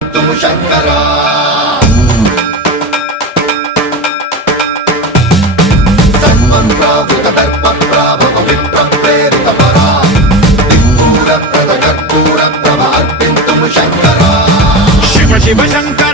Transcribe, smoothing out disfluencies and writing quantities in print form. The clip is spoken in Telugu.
శంకరా సర్వప్రావృత దర్ప ప్రాభవ విప్ర ప్రేరిత పరా దిక్పూర ప్రద కర్పూర ప్రభ అర్పింతుము శంకరా శివ శివ శంకర